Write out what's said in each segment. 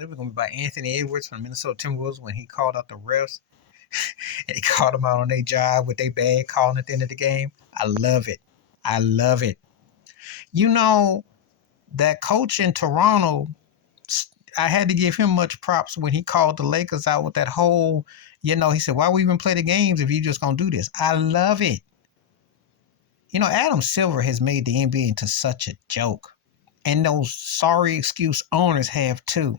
It was going to be by Anthony Edwards from Minnesota Timberwolves when he called out the refs and he called them out on their job with their bad calling at the end of the game. I love it. I love it. You know, that coach in Toronto, I had to give him much props when he called the Lakers out with that whole, he said, why we even play the games if you just going to do this? I love it. Adam Silver has made the NBA into such a joke. And those sorry excuse owners have too.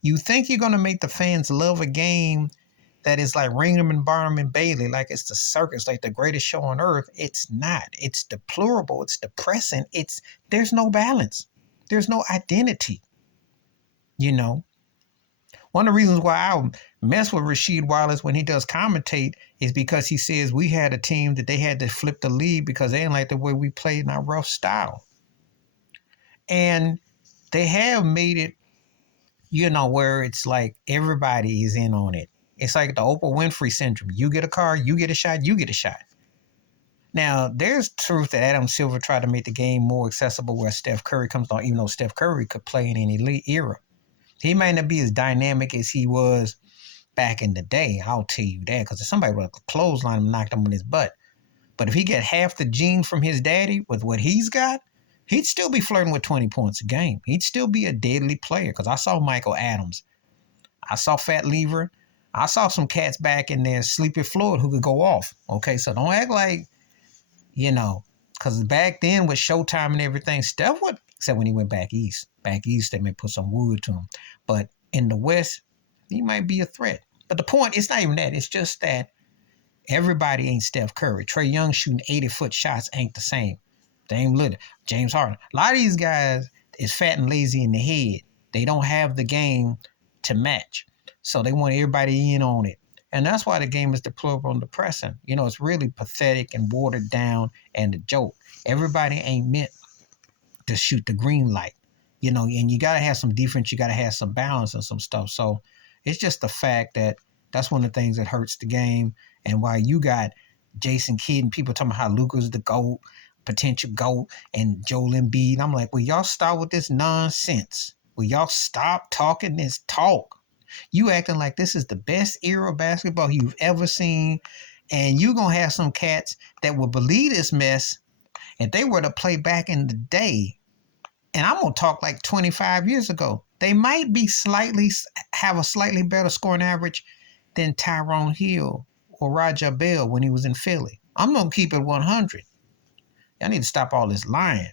You think you're going to make the fans love a game that is like Ringham Barnum and Bailey, like it's the circus, like the greatest show on earth. It's not. It's deplorable. It's depressing. There's no balance. There's no identity. One of the reasons why I mess with Rasheed Wallace when he does commentate is because he says we had a team that they had to flip the lead because they didn't like the way we played in our rough style. And they have made it, where it's like everybody is in on it. It's like the Oprah Winfrey syndrome. You get a car, you get a shot, you get a shot. Now, there's truth that Adam Silver tried to make the game more accessible where Steph Curry comes on, even though Steph Curry could play in any elite era. He might not be as dynamic as he was back in the day. I'll tell you that, because if somebody would have clotheslined him, knocked him on his butt. But if he get half the gene from his daddy with what he's got, he'd still be flirting with 20 points a game. He'd still be a deadly player, because I saw Michael Adams. I saw Fat Lever. I saw some cats back in there, Sleepy Floyd, who could go off. Okay, so don't act like, because back then with Showtime and everything, Steph would, except when he went back east. Back east, they may put some wood to him. But in the West, he might be a threat. But the point, it's not even that. It's just that everybody ain't Steph Curry. Trae Young shooting 80-foot shots ain't the same. Dame Lillard, James Harden. A lot of these guys is fat and lazy in the head. They don't have the game to match. So they want everybody in on it. And that's why the game is deplorable and depressing. It's really pathetic and watered down and a joke. Everybody ain't meant to shoot the green light. And you got to have some defense. You got to have some balance and some stuff. So it's just the fact that that's one of the things that hurts the game. And why you got Jason Kidd and people talking about how Luka's the GOAT, potential GOAT, and Joel Embiid. I'm like, will y'all stop with this nonsense? Will y'all stop talking this talk? You acting like this is the best era of basketball you've ever seen. And you going to have some cats that will believe this mess if they were to play back in the day. And I'm going to talk like 25 years ago. They might have a slightly better scoring average than Tyrone Hill or Roger Bell when he was in Philly. I'm going to keep it 100. Y'all need to stop all this lying.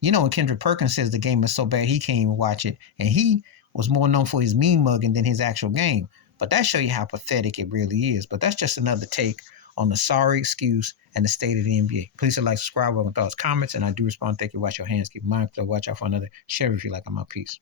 When Kendrick Perkins says the game is so bad he can't even watch it. And he was more known for his mean mugging than his actual game. But that shows you how pathetic it really is. But that's just another take on the sorry excuse and the state of the NBA. Please like, subscribe, welcome thoughts, comments, and I do respond. Thank you. Wash your hands, keep in mind, watch out for another share if you like. I'm out. Peace.